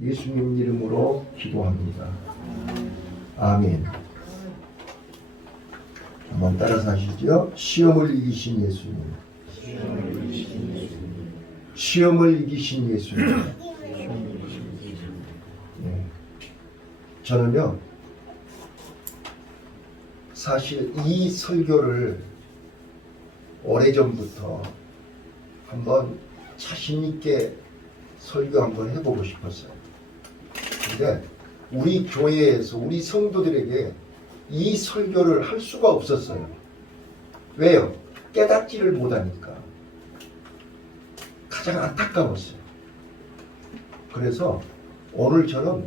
예수님 이름으로 기도합니다. 아멘. 한번 따라서 하시죠. 시험을 이기신 예수님. 시험을 이기신 예수님. 네. 저는요, 사실 이 설교를 오래전부터 한번 자신있게 설교 한번 해보고 싶었어요. 근데 우리 교회에서 우리 성도들에게 이 설교를 할 수가 없었어요. 왜요? 깨닫지를 못하니까. 가장 안타까웠어요. 그래서 오늘 저는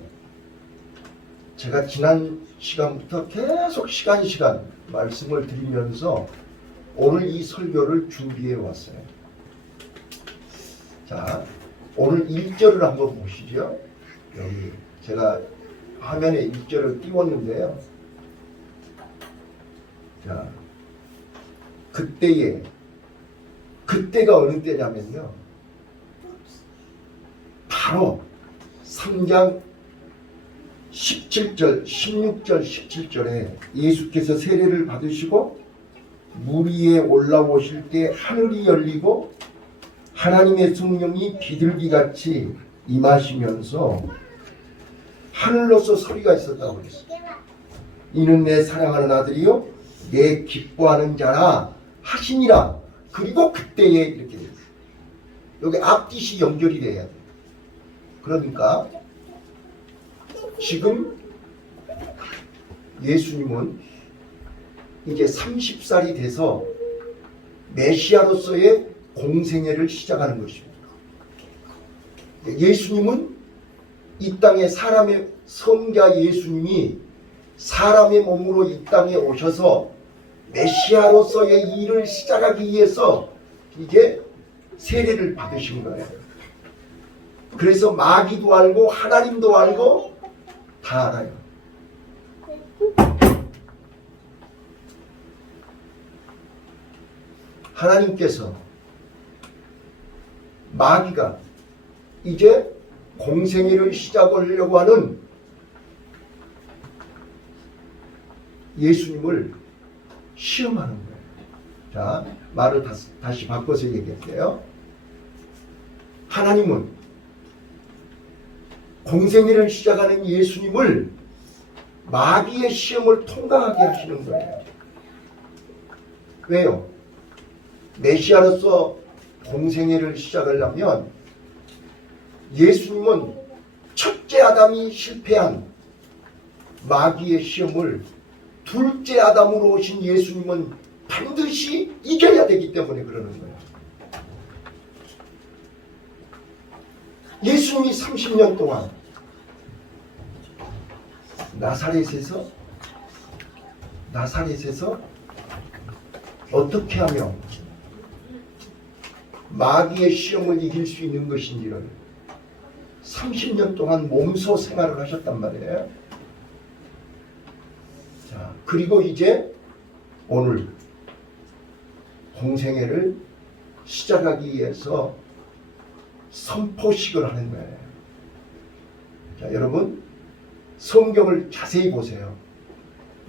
제가 지난 시간부터 계속 시간 말씀을 드리면서 오늘 이 설교를 준비해 왔어요. 자, 오늘 1절을 한번 보시죠. 여기 제가 화면에 1절을 띄웠는데요. 자, 그때가 어느 때냐면요, 바로 3장 17절, 16절, 17절에 예수께서 세례를 받으시고 물 위에 올라오실 때 하늘이 열리고 하나님의 성령이 비둘기같이 임하시면서 하늘로서 소리가 있었다고 그랬어요. 이는 내 사랑하는 아들이요 내 기뻐하는 자라 하시니라. 그리고 그때에 이렇게 돼요. 여기 앞뒤시 연결이 돼야 돼요. 그러니까 지금 예수님은 이제 30살이 돼서 메시아로서의 공생애를 시작하는 것입니다. 예수님은 이 땅에 사람의 성자 예수님이 사람의 몸으로 이 땅에 오셔서 메시아로서의 일을 시작하기 위해서 이제 세례를 받으신 거예요. 그래서 마귀도 알고 하나님도 알고 다 알아요. 하나님께서 마귀가 이제 공생애를 시작하려고 하는 예수님을 시험하는 거예요. 자, 말을 다시 바꿔서 얘기할게요. 하나님은 공생애를 시작하는 예수님을 마귀의 시험을 통과하게 하시는 거예요. 왜요? 메시아로서 공생애를 시작하려면 예수님은 첫째 아담이 실패한 마귀의 시험을 둘째 아담으로 오신 예수님은 반드시 이겨야 되기 때문에 그러는 거예요. 예수님이 30년 동안 나사렛에서 어떻게 하며 마귀의 시험을 이길 수 있는 것인지를 30년 동안 몸소 생활을 하셨단 말이에요. 자, 그리고 이제 오늘 공생애를 시작하기 위해서 선포식을 하는 거예요. 자, 여러분 성경을 자세히 보세요.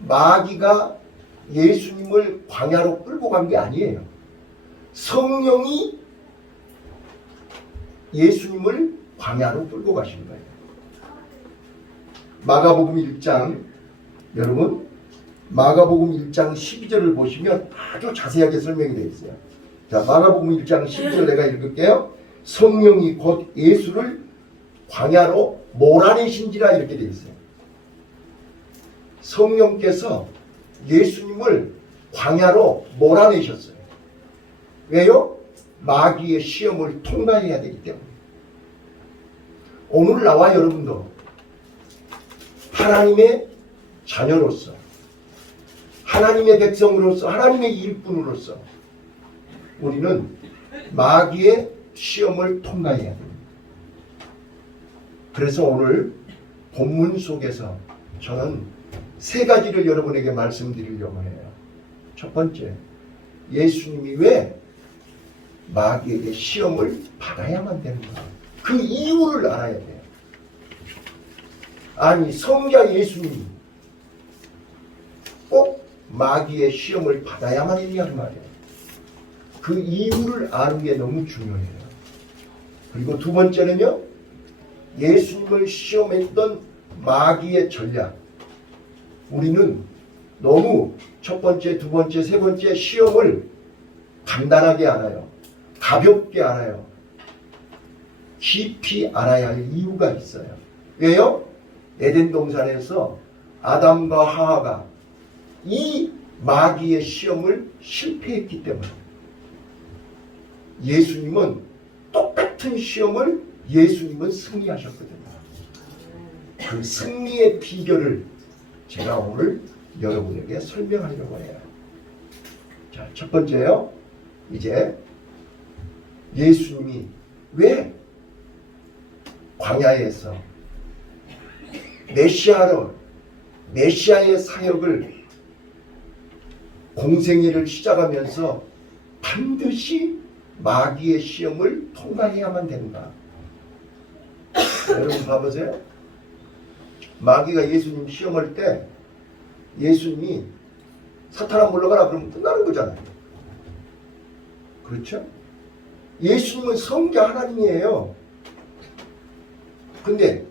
마귀가 예수님을 광야로 끌고 간 게 아니에요. 성령이 예수님을 광야로 끌고 가신 거예요. 마가복음 1장, 여러분 마가복음 1장 12절을 보시면 아주 자세하게 설명이 되어 있어요. 자, 마가복음 1장 12절 내가 읽을게요. 성령이 곧 예수를 광야로 몰아내신지라 이렇게 되어 있어요. 성령께서 예수님을 광야로 몰아내셨어요. 왜요? 마귀의 시험을 통과해야 되기 때문에. 오늘 나와 여러분도 하나님의 자녀로서, 하나님의 백성으로서, 하나님의 일꾼으로서 우리는 마귀의 시험을 통과해야 됩니다. 그래서 오늘 본문 속에서 저는 세 가지를 여러분에게 말씀드리려고 해요. 첫 번째, 예수님이 왜 마귀에게 시험을 받아야만 되는가? 그 이유를 알아야 돼요. 아니 성자 예수님이 꼭 마귀의 시험을 받아야만 했냐는 말이에요. 그 이유를 아는 게 너무 중요해요. 그리고 두 번째는요, 예수님을 시험했던 마귀의 전략. 우리는 너무 첫 번째, 두 번째, 세 번째 시험을 간단하게 알아요. 가볍게 알아요. 깊이 알아야 할 이유가 있어요. 왜요? 에덴 동산에서 아담과 하와가 이 마귀의 시험을 실패했기 때문에 예수님은 똑같은 시험을 예수님은 승리하셨거든요. 그 승리의 비결을 제가 오늘 여러분에게 설명하려고 해요. 자, 첫 번째요. 이제 예수님이 왜 광야에서 메시아의 사역을 공생애를 시작하면서 반드시 마귀의 시험을 통과해야만 되는가? 여러분 봐보세요. 마귀가 예수님 시험할 때 예수님이 사탄아 물러가라 그러면 끝나는 거잖아요. 그렇죠? 예수님은 성자 하나님이에요. 근데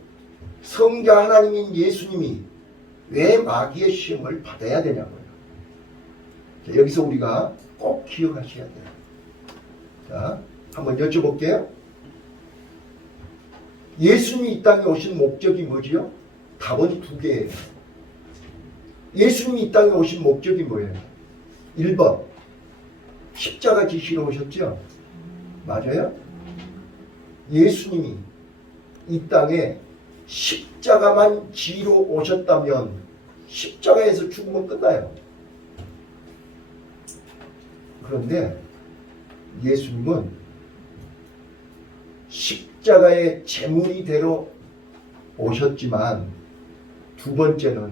성자 하나님인 예수님이 왜 마귀의 시험을 받아야 되냐고요. 자, 여기서 우리가 꼭 기억하셔야 돼요. 자, 한번 여쭤볼게요. 예수님이 이 땅에 오신 목적이 뭐지요? 답은 두 개예요. 예수님이 이 땅에 오신 목적이 뭐예요? 1번 십자가 지시러 오셨죠? 맞아요? 예수님이 이 땅에 십자가만 지러 오셨다면 십자가에서 죽으면 끝나요. 그런데 예수님은 십자가의 제물이 되러 오셨지만 두 번째는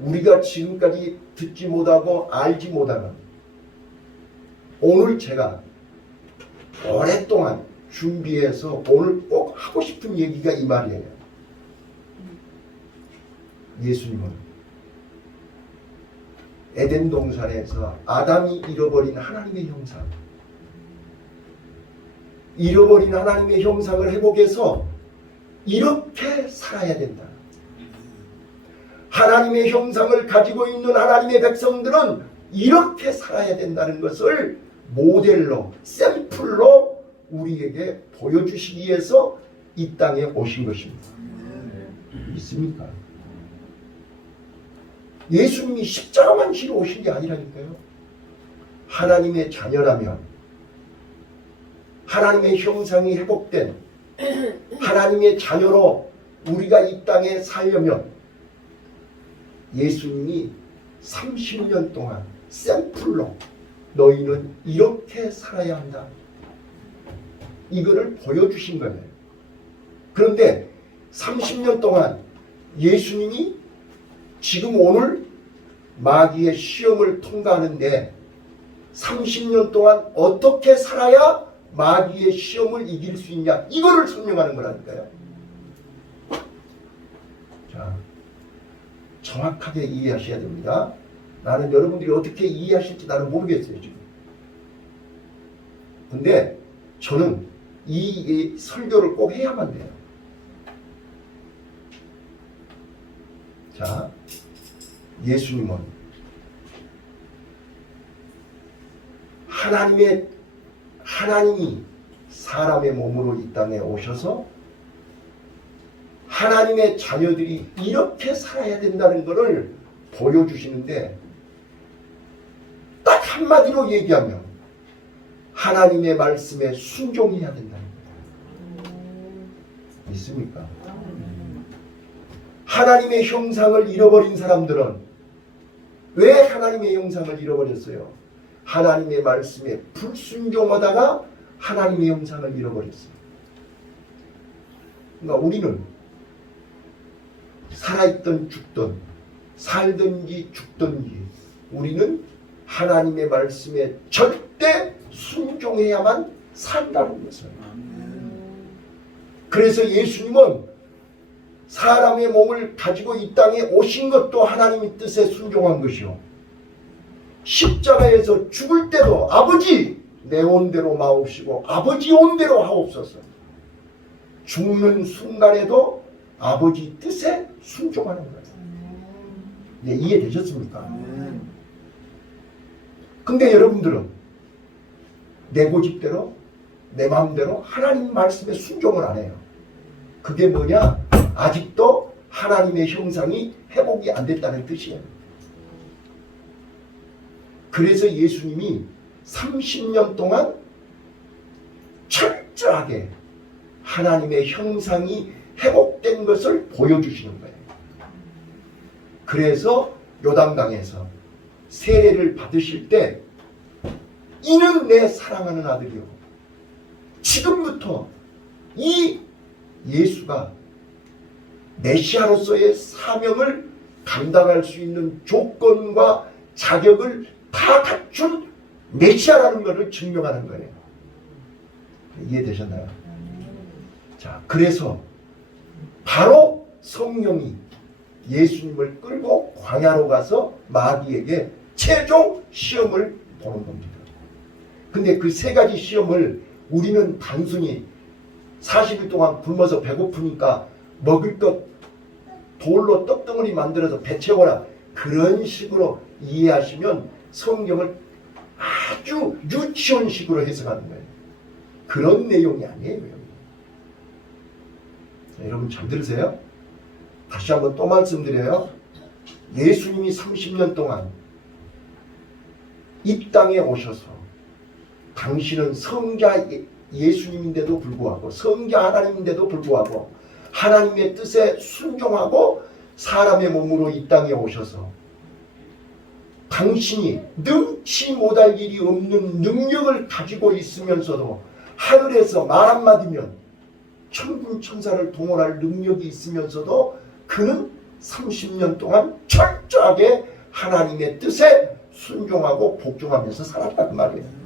우리가 지금까지 듣지 못하고 알지 못하는 오늘 제가 오랫동안 준비해서 오늘 꼭 하고 싶은 얘기가 이 말이에요. 예수님은 에덴 동산에서 아담이 잃어버린 하나님의 형상, 잃어버린 하나님의 형상을 회복해서 이렇게 살아야 된다. 하나님의 형상을 가지고 있는 하나님의 백성들은 이렇게 살아야 된다는 것을 모델로, 샘플로 우리에게 보여주시기 위해서 이 땅에 오신 것입니다. 있습니까? 예수님이 십자가만 지러 오신 게 아니라니까요. 하나님의 자녀라면, 하나님의 형상이 회복된 하나님의 자녀로 우리가 이 땅에 살려면 예수님이 30년 동안 샘플로 너희는 이렇게 살아야 한다. 이거를 보여주신 거예요. 그런데 30년 동안 예수님이 지금 오늘 마귀의 시험을 통과하는데 30년 동안 어떻게 살아야 마귀의 시험을 이길 수 있냐, 이거를 설명하는 거라니까요. 자, 정확하게 이해하셔야 됩니다. 나는 여러분들이 어떻게 이해하실지 나는 모르겠어요, 지금. 근데 저는 이 설교를 꼭 해야만 돼요. 자, 예수님은 하나님이 사람의 몸으로 이 땅에 오셔서 하나님의 자녀들이 이렇게 살아야 된다는 것을 보여주시는데 딱 한마디로 얘기하면 하나님의 말씀에 순종해야 된다는 거예요. 있습니까? 하나님의 형상을 잃어버린 사람들은 왜 하나님의 형상을 잃어버렸어요? 하나님의 말씀에 불순종하다가 하나님의 형상을 잃어버렸어요. 그러니까 우리는 살아있든 죽든 살든지 죽든지 우리는 하나님의 말씀에 절대 순종해야만 산다는 것을. 그래서 예수님은 사람의 몸을 가지고 이 땅에 오신 것도 하나님의 뜻에 순종한 것이요. 십자가에서 죽을 때도 아버지 내 온대로 마옵시고 아버지 온대로 하옵소서. 죽는 순간에도 아버지 뜻에 순종하는 거예요. 네, 이해되셨습니까? 근데 여러분들은 내 고집대로 내 마음대로 하나님 말씀에 순종을 안 해요. 그게 뭐냐? 아직도 하나님의 형상이 회복이 안 됐다는 뜻이에요. 그래서 예수님이 30년 동안 철저하게 하나님의 형상이 회복된 것을 보여주시는 거예요. 그래서 요단강에서 세례를 받으실 때 이는 내 사랑하는 아들이요. 지금부터 이 예수가 메시아로서의 사명을 감당할 수 있는 조건과 자격을 다 갖춘 메시아라는 것을 증명하는 거예요. 이해되셨나요? 자, 그래서 바로 성령이 예수님을 끌고 광야로 가서 마귀에게 최종 시험을 보는 겁니다. 근데 그 세 가지 시험을 우리는 단순히 40일 동안 굶어서 배고프니까 먹을 것 돌로 떡덩어리 만들어서 배 채워라, 그런 식으로 이해하시면 성경을 아주 유치원식으로 해석하는 거예요. 그런 내용이 아니에요. 자, 여러분 잘 들으세요? 다시 한번 또 말씀드려요. 예수님이 30년 동안 이 땅에 오셔서 당신은 성자 예수님인데도 불구하고, 성자 하나님인데도 불구하고 하나님의 뜻에 순종하고 사람의 몸으로 이 땅에 오셔서 당신이 능치 못할 일이 없는 능력을 가지고 있으면서도 하늘에서 말 한마디면 천군 천사를 동원할 능력이 있으면서도 그는 30년 동안 철저하게 하나님의 뜻에 순종하고 복종하면서 살았다 그 말이에요.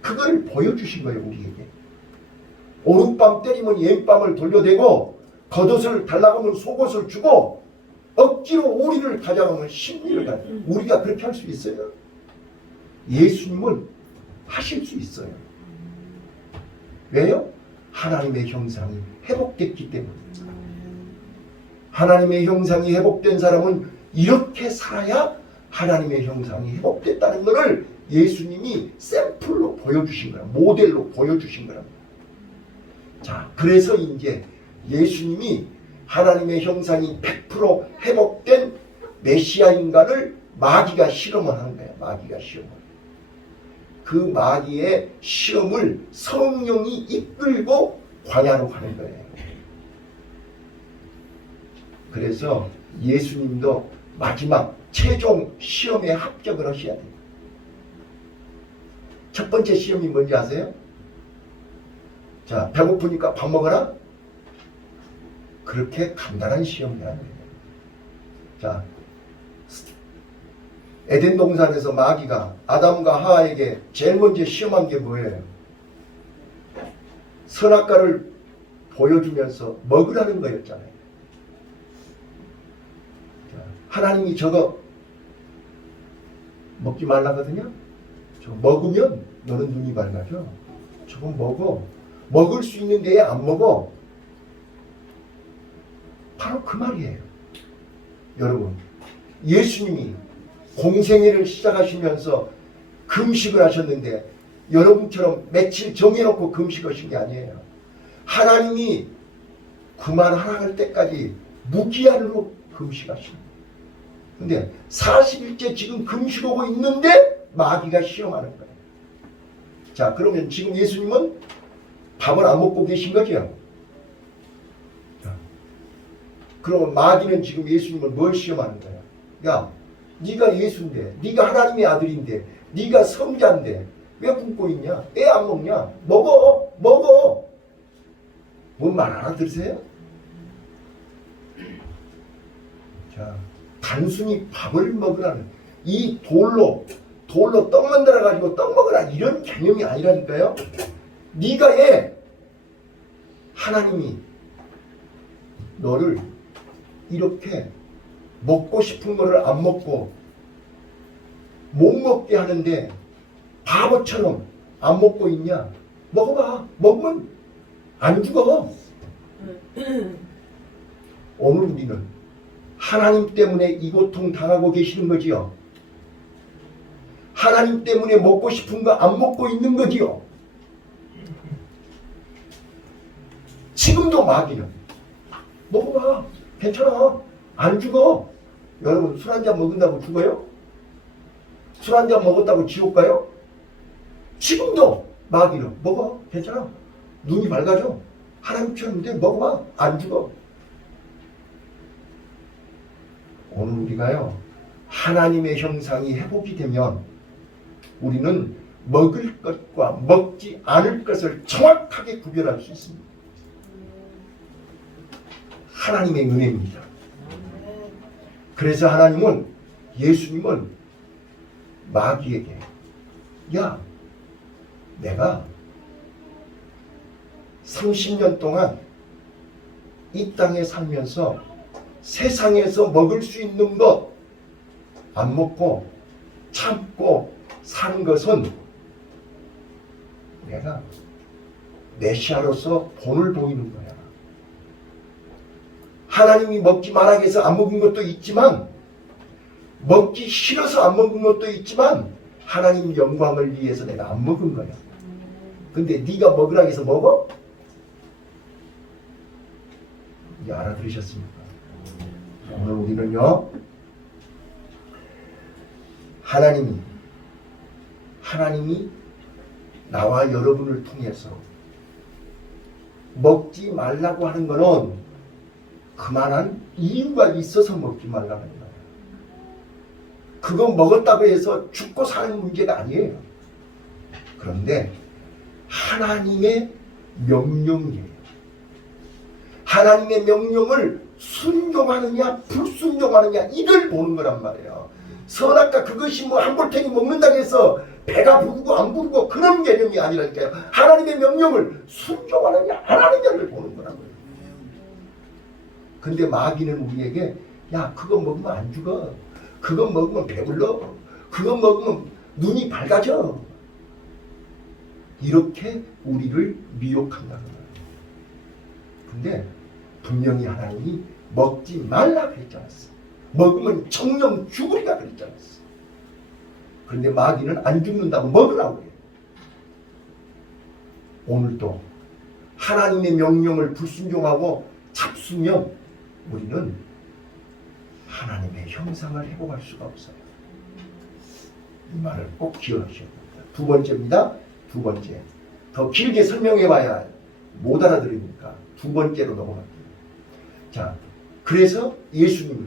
그걸 보여주신 거예요. 우리에게. 오른밤 때리면 왼밤을 돌려대고 겉옷을 달라가면 속옷을 주고 억지로 오리를 가져가면 심리를 가져. 우리가 그렇게 할 수 있어요? 예수님은 하실 수 있어요. 왜요? 하나님의 형상이 회복됐기 때문에. 하나님의 형상이 회복된 사람은 이렇게 살아야 하나님의 형상이 회복됐다는 것을 예수님이 샘플로 보여주신 거야. 모델로 보여주신 거랍니다. 자, 그래서 이제 예수님이 하나님의 형상이 100% 회복된 메시아 인간을 마귀가 실험을 하는 거예요. 마귀가 시험을. 그 마귀의 시험을 성령이 이끌고 광야로 가는 거예요. 그래서 예수님도 마지막 최종 시험에 합격을 하셔야 돼요. 첫 번째 시험이 뭔지 아세요? 자, 배고프니까 밥 먹어라? 그렇게 간단한 시험이 아니에요. 자, 에덴 동산에서 마귀가 아담과 하와에게 제일 먼저 시험한 게 뭐예요? 선악과를 보여주면서 먹으라는 거였잖아요. 자, 하나님이 저거 먹지 말라거든요. 저거 먹으면 너는 눈이 밝아져. 저거 먹어. 먹을 수 있는 데에 안 먹어. 바로 그 말이에요. 여러분, 예수님이 공생애를 시작하시면서 금식을 하셨는데 여러분처럼 며칠 정해놓고 금식하신 게 아니에요. 하나님이 그만하라할 때까지 무기한으로 금식하십니다. 근데 40일째 지금 금식하고 있는데 마귀가 시험하는 거예요. 자, 그러면 지금 예수님은 밥을 안 먹고 계신 거죠? 자, 그러면 마귀는 지금 예수님을 뭘 시험하는 거야? 야, 네가 예수인데, 네가 하나님의 아들인데, 네가 성자인데 왜 굶고 있냐? 왜 안 먹냐? 먹어! 먹어! 뭔 말 알아들으세요? 자, 단순히 밥을 먹으라는, 이 돌로 떡 만들어 가지고 떡 먹으라 이런 개념이 아니라니까요. 네가 얘 하나님이 너를 이렇게 먹고 싶은 거를 안 먹고 못 먹게 하는데 바보처럼 안 먹고 있냐? 먹어봐. 먹으면 안 죽어. 오늘 우리는 하나님 때문에 이 고통 당하고 계시는 거지요. 하나님 때문에 먹고 싶은 거 안 먹고 있는 거지요. 지금도 마귀는 먹어봐. 괜찮아. 안 죽어. 여러분 술 한 잔 먹는다고 죽어요? 술 한 잔 먹었다고 지옥 가요? 지금도 마귀는 먹어. 괜찮아. 눈이 밝아져. 하나님처럼인데 먹어봐. 안 죽어. 오늘 우리가요 하나님의 형상이 회복이 되면 우리는 먹을 것과 먹지 않을 것을 정확하게 구별할 수 있습니다. 하나님의 은혜입니다. 그래서 하나님은 예수님은 마귀에게 야 내가 30년 동안 이 땅에 살면서 세상에서 먹을 수 있는 것 안 먹고 참고 사는 것은 내가 메시아로서 본을 보이는 거야. 하나님이 먹지 말라고 해서 안 먹은 것도 있지만 먹기 싫어서 안 먹은 것도 있지만 하나님 영광을 위해서 내가 안 먹은 거야. 근데 네가 먹으라고 해서 먹어? 이제 알아들으셨습니까? 오늘 우리는요 하나님이 나와 여러분을 통해서 먹지 말라고 하는 거는 그만한 이유가 있어서 먹지 말라고 하는 거예요. 그거 먹었다고 해서 죽고 사는 문제가 아니에요. 그런데 하나님의 명령이에요. 하나님의 명령을 순종하느냐 불순종하느냐 이걸 보는 거란 말이에요. 선악과 그것이 뭐 한 골탱이 먹는다고 해서 배가 부르고 안 부르고 그런 개념이 아니라니까요. 하나님의 명령을 순종하느냐 안 하느냐를 보는 거라고요. 근데 마귀는 우리에게 야 그거 먹으면 안 죽어. 그거 먹으면 배불러. 그거 먹으면 눈이 밝아져. 이렇게 우리를 미혹한다는 거예요. 근데 분명히 하나님이 먹지 말라 그랬지 않았어. 먹으면 정령 죽으리라 그랬지 않았어. 그런데 마귀는 안 죽는다고 먹으라고 해요. 오늘도 하나님의 명령을 불순종하고 잡수면 우리는 하나님의 형상을 회복할 수가 없어요. 이 말을 꼭 기억하셔야 됩니다. 두 번째입니다. 두 번째. 더 길게 설명해봐야 못 알아들으니까 두 번째로 넘어갈게요. 자, 그래서 예수님이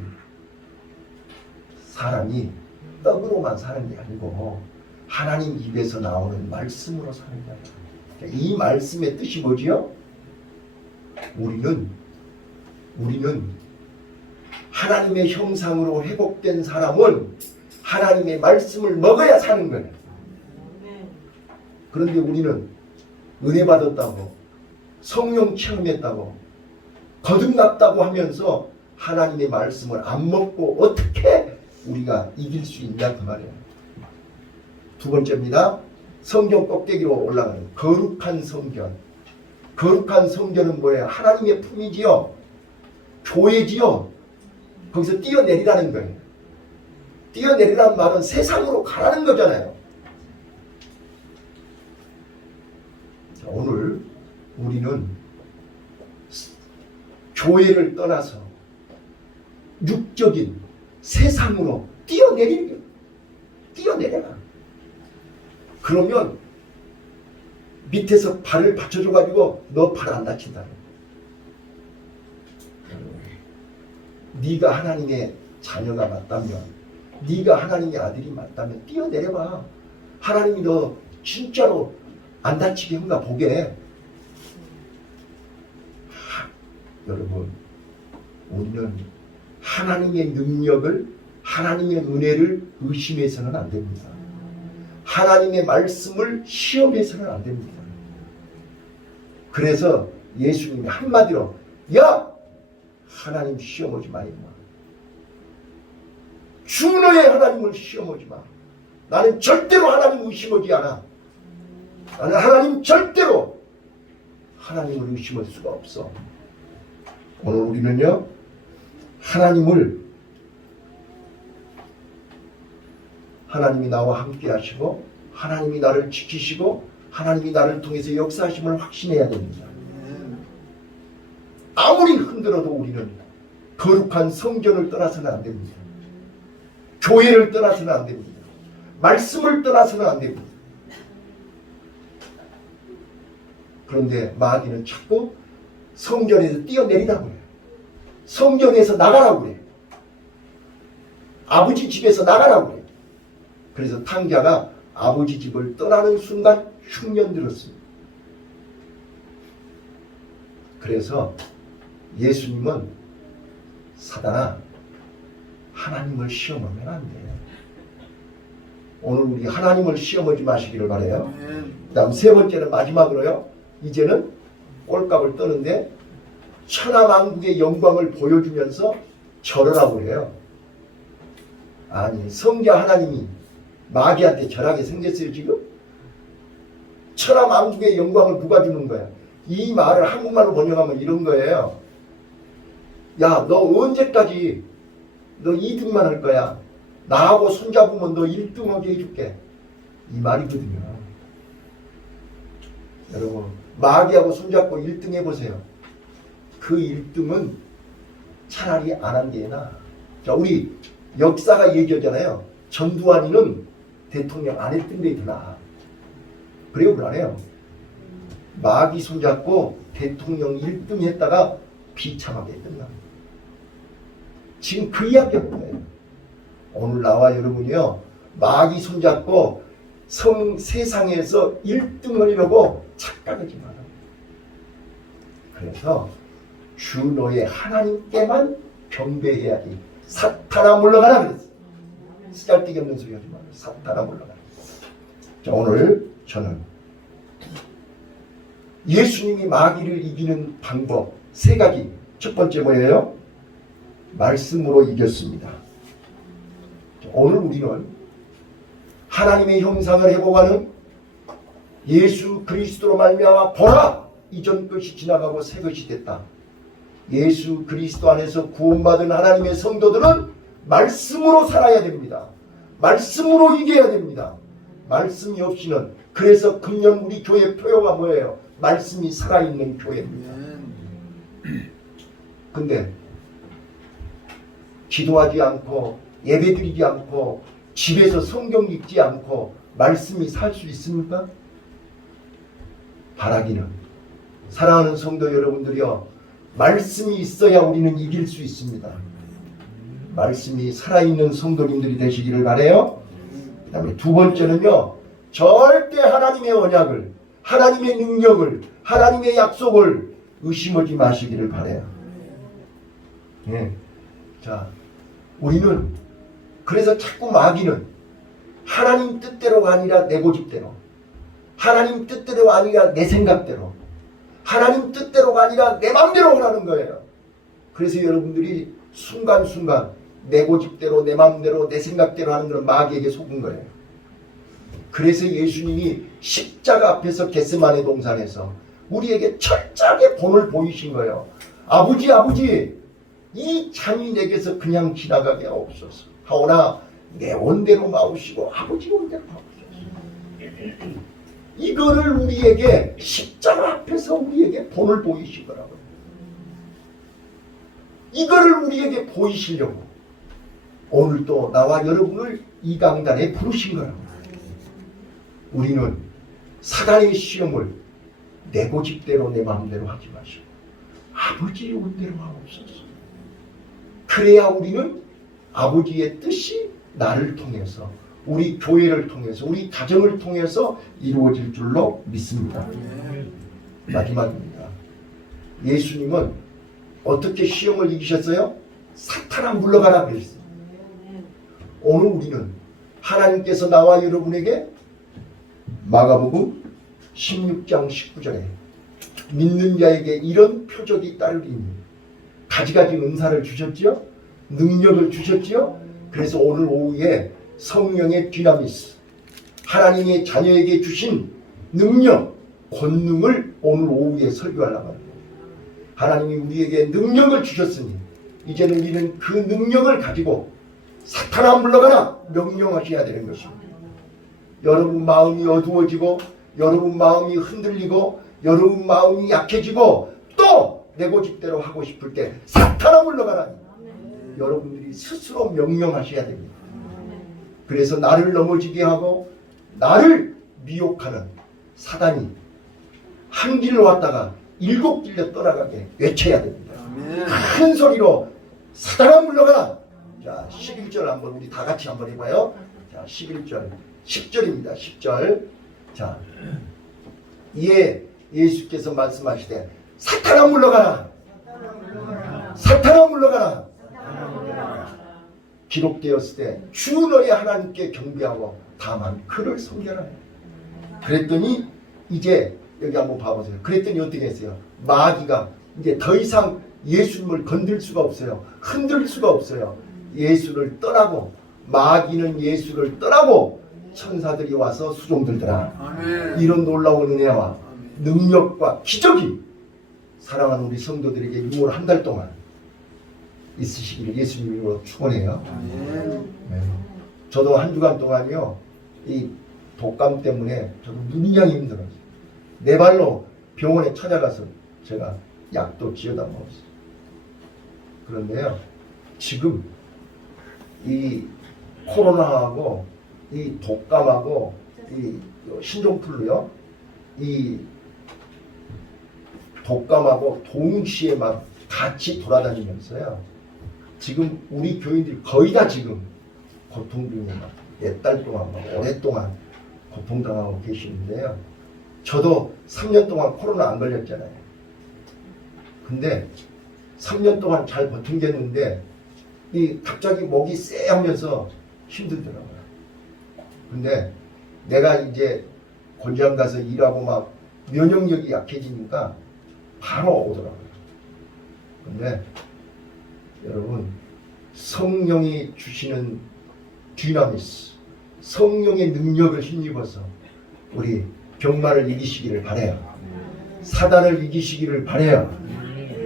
사람이 떡으로만 사는 게 아니고 하나님 입에서 나오는 말씀으로 사는 거예요. 이 말씀의 뜻이 뭐지요? 우리는 하나님의 형상으로 회복된 사람은 하나님의 말씀을 먹어야 사는 거예요. 그런데 우리는 은혜 받았다고 성령 체험했다고 거듭났다고 하면서 하나님의 말씀을 안 먹고 어떻게 우리가 이길 수 있냐 그 말이에요. 두 번째입니다. 성경 꼭대기로 올라가는 거룩한 성전. 거룩한 성전은 뭐예요? 하나님의 품이지요. 교회지요. 거기서 뛰어내리라는 거예요. 뛰어내리라는 말은 세상으로 가라는 거잖아요. 자, 오늘 우리는 교회를 떠나서 육적인 세상으로 뛰어내리는 거예요. 뛰어내려라. 그러면 밑에서 발을 받쳐줘가지고 너 발 안 다친다. 네가 하나님의 자녀가 맞다면, 네가 하나님의 아들이 맞다면 뛰어내려봐. 하나님이 너 진짜로 안 다치게 한가 보게. 여러분, 우리는 하나님의 능력을, 하나님의 은혜를 의심해서는 안 됩니다. 하나님의 말씀을 시험해서는 안 됩니다. 그래서 예수님이 한마디로 야! 하나님 시험 오지 마. 주 너의 하나님을 시험 오지 마. 나는 절대로 하나님 의심하지 않아. 나는 하나님 절대로 하나님을 의심할 수가 없어. 오늘 우리는요, 하나님이 나와 함께 하시고 하나님이 나를 지키시고 하나님이 나를 통해서 역사하심을 확신해야 됩니다. 아무리 흔들어도 우리는 거룩한 성전을 떠나서는 안 됩니다. 교회를 떠나서는 안 됩니다. 말씀을 떠나서는 안 됩니다. 그런데 마귀는 자꾸 성전에서 뛰어내리라고 해요. 성전에서 나가라고 그래요. 아버지 집에서 나가라고 그래요. 그래서 탕자가 아버지 집을 떠나는 순간 흉년 들었습니다. 그래서 예수님은 사단아, 하나님을 시험하면 안 돼. 오늘 우리 하나님을 시험하지 마시기를 바라요. 그 다음 세 번째는 마지막으로요. 이제는 꼴값을 떠는데 천하만국의 영광을 보여주면서 절하라고 그래요. 아니, 성자 하나님이 마귀한테 절하게 생겼어요 지금? 천하만국의 영광을 누가 주는 거야? 이 말을 한국말로 번역하면 이런 거예요. 야, 너 언제까지 너 2등만 할 거야? 나하고 손잡으면 너 1등하게 해줄게. 이 말이거든요. 여러분, 마귀하고 손잡고 1등 해보세요. 그 1등은 차라리 안 한 게 나아. 자, 우리 역사가 얘기하잖아요. 전두환이는 대통령 안 했던 데 더 나아. 그래요, 불안해요? 마귀 손잡고 대통령 1등 했다가 비참하게 끝나. 지금 그 이야기하는 거예요. 오늘 나와 여러분이요, 마귀 손잡고 세상에서 1등 하려고 착각하지 마라. 그래서 주 너의 하나님께만 경배해야지. 사탄아 물러가라 그랬어. 쓰잘데기 없는 소리 하지 마라. 사탄아 물러가라. 자, 오늘 저는 예수님이 마귀를 이기는 방법 세 가지. 첫 번째 뭐예요? 말씀으로 이겼습니다. 오늘 우리는 하나님의 형상을 회복하는 예수 그리스도로 말미암아 보라! 이전 것이 지나가고 새 것이 됐다. 예수 그리스도 안에서 구원받은 하나님의 성도들은 말씀으로 살아야 됩니다. 말씀으로 이겨야 됩니다. 말씀이 없이는, 그래서 금년 우리 교회 표어가 뭐예요? 말씀이 살아있는 교회입니다. 근데 기도하지 않고 예배드리지 않고 집에서 성경 읽지 않고 말씀이 살 수 있습니까? 바라기는, 사랑하는 성도 여러분들이요, 말씀이 있어야 우리는 이길 수 있습니다. 말씀이 살아있는 성도님들이 되시기를 바라요. 그 다음에 두 번째는요, 절대 하나님의 언약을, 하나님의 능력을, 하나님의 약속을 의심하지 마시기를 바라요. 예. 자, 우리는 그래서 자꾸 마귀는 하나님 뜻대로가 아니라 내 고집대로, 하나님 뜻대로가 아니라 내 생각대로, 하나님 뜻대로가 아니라 내 맘대로 하라는 거예요. 그래서 여러분들이 순간순간 내 고집대로, 내 맘대로, 내 생각대로 하는 건 마귀에게 속은 거예요. 그래서 예수님이 십자가 앞에서 겟세마네 동산에서 우리에게 철저하게 본을 보이신 거예요. 아버지, 아버지, 이 잔이 내게서 그냥 지나가게 하옵소서. 하오나 내 원대로 마우시고 아버지 원대로 마우소서. 이거를 우리에게 십자가 앞에서 우리에게 본을 보이신 거라고요. 이거를 우리에게 보이시려고 오늘 또 나와 여러분을 이 강단에 부르신 거라고요. 우리는 사단의 시험을 내 고집대로 내 마음대로 하지 마시고 아버지의 원대로 하옵소서. 그래야 우리는 아버지의 뜻이 나를 통해서, 우리 교회를 통해서, 우리 가정을 통해서 이루어질 줄로 믿습니다. 마지막입니다. 예수님은 어떻게 시험을 이기셨어요? 사탄아 물러가라 그랬어요. 오늘 우리는 하나님께서 나와 여러분에게 마가복음 16장 19절에 믿는 자에게 이런 표적이 따르리니 가지가지 은사를 주셨지요. 능력을 주셨지요. 그래서 오늘 오후에 성령의 디나미스, 하나님의 자녀에게 주신 능력, 권능을 오늘 오후에 설교하려고 합니다. 하나님이 우리에게 능력을 주셨으니 이제는 우리는 그 능력을 가지고 사탄아 물러가라 명령하셔야 되는 것입니다. 여러분 마음이 어두워지고 여러분 마음이 흔들리고 여러분 마음이 약해지고 또 내 고집대로 하고 싶을 때 사탄아 물러가라. 여러분들이 스스로 명령하셔야 됩니다. 그래서 나를 넘어지게 하고 나를 미혹하는 사단이 한 길로 왔다가 7길로 떠나가게 외쳐야 됩니다. 큰 소리로 사단아 물러가라. 자, 11절 한번 우리 다 같이 한번 해봐요. 자, 11절 10절입니다. 10절. 자, 이에 예수께서 말씀하시되 사탄아 물러가라. 사탄아 물러가라. 기록되었을 때 주 너의 하나님께 경배하고 다만 그를 섬겨라. 그랬더니 이제 여기 한번 봐보세요. 그랬더니 어떻게 했어요? 마귀가 이제 더 이상 예수님을 건들 수가 없어요. 흔들 수가 없어요. 예수를 떠나고 마귀는 예수를 떠나고 천사들이 와서 수종들더라. 이런 놀라운 은혜와 능력과 기적이 사랑하는 우리 성도들에게 6월 한 달 동안 있으시기를 예수님으로 축원해요. 네. 저도 한 주간 동안요 이 독감 때문에 저도 눈이 힘들어요. 내 발로 병원에 찾아가서 제가 약도 지어다 먹었어요. 그런데요 지금 이 코로나하고 이 독감하고 이 신종플루요 이 독감하고 동시에 막 같이 돌아다니면서요 지금 우리 교인들이 거의 다 지금 고통 중에 막 몇 달 동안 막 오랫동안 고통당하고 계시는데요. 저도 3년 동안 코로나 안 걸렸잖아요. 근데 3년 동안 잘 버틴겠는데 이 갑자기 목이 쎄하면서 힘들더라고요. 근데 내가 이제 곤장 가서 일하고 막 면역력이 약해지니까 바로 오더라고요. 근데 여러분 성령이 주시는 디나미스, 성령의 능력을 힘입어서 우리 병마를 이기시기를 바라요. 사단을 이기시기를 바라요.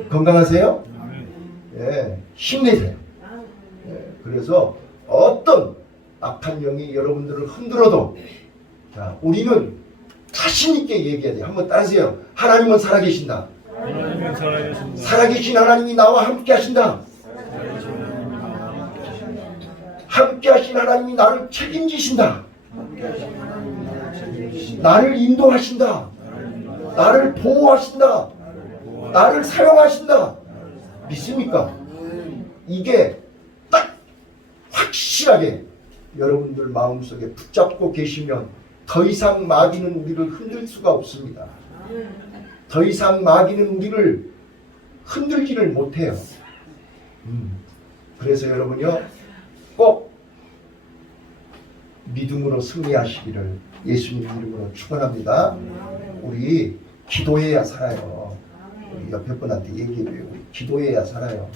건강하세요? 예, 힘내세요. 예, 그래서 어떤 악한 영이 여러분들을 흔들어도 자, 우리는 자신 있게 얘기해야 돼요. 한번 따르세요. 하나님은 살아계신다. 하나님은 살아계신다. 살아계신 하나님이 나와 함께 하신다. 함께 하신 하나님이 나를 책임지신다. 나를 인도하신다. 나를 보호하신다. 나를 사용하신다. 믿습니까? 이게 딱 확실하게 여러분들 마음속에 붙잡고 계시면 더 이상 마귀는 우리를 흔들 수가 없습니다. 더 이상 마귀는 우리를 흔들지를 못해요. 그래서 여러분요 꼭 믿음으로 승리하시기를 예수님 이름으로 축원합니다. 우리 기도해야 살아요. 우리 옆에 분한테 얘기해줘요. 우리 기도해야 살아요.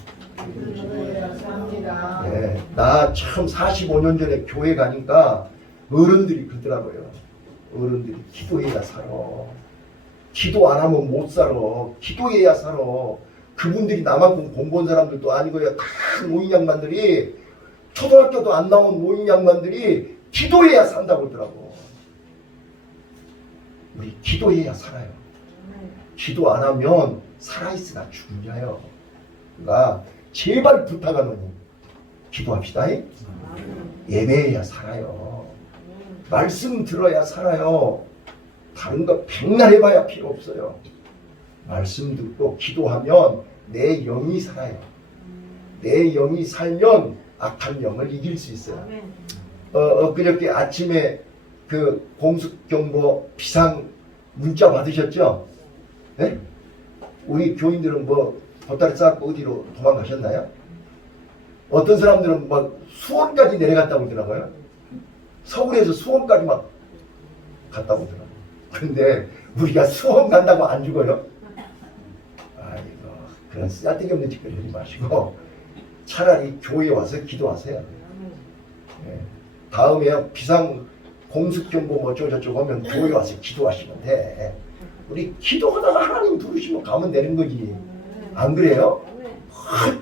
네, 나 참 45년 전에 교회 가니까 어른들이 그러더라고요. 어른들이 기도해야 살아. 기도 안 하면 못 살아. 기도해야 살아. 그분들이 나만큼 공부한 사람들도 아니고요. 다 노인 양반들이 초등학교도 안 나온 노인 양반들이 기도해야 산다고 그러더라고. 우리 기도해야 살아요. 기도 안 하면 살아있으나 죽은 자요. 그러니까 제발 부탁하노니 기도합시다. 예배해야 살아요. 말씀 들어야 살아요. 다른 거 백날 해봐야 필요 없어요. 말씀 듣고 기도하면 내 영이 살아요. 내 영이 살면 악한 영을 이길 수 있어요. 그저께 아침에 그 공습경보 비상 문자 받으셨죠? 네? 우리 교인들은 뭐 보따리 싸고 어디로 도망가셨나요? 어떤 사람들은 막 수원까지 내려갔다고 그러더라고요. 서울에서 수원까지 막 갔다고 그러더라고요. 근데 우리가 수원 간다고 안 죽어요? 아이고 그런 쓸데기 없는 짓거리 하지 마시고 차라리 교회 와서 기도하세요. 예. 다음에 비상 공습경보 뭐 어쩌고저쩌고 하면 교회 와서 기도하시면 돼. 우리 기도하다가 하나님 부르시면 가면 되는 거지. 안 그래요?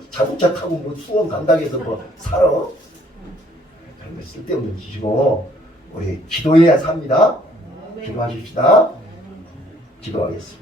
자동차 타고 뭐 수원 간다고 해서 뭐 살아? 그런 거 쓸데없는 짓이고 우리 기도해야 삽니다. 기도하십시다. 기도하겠습니다.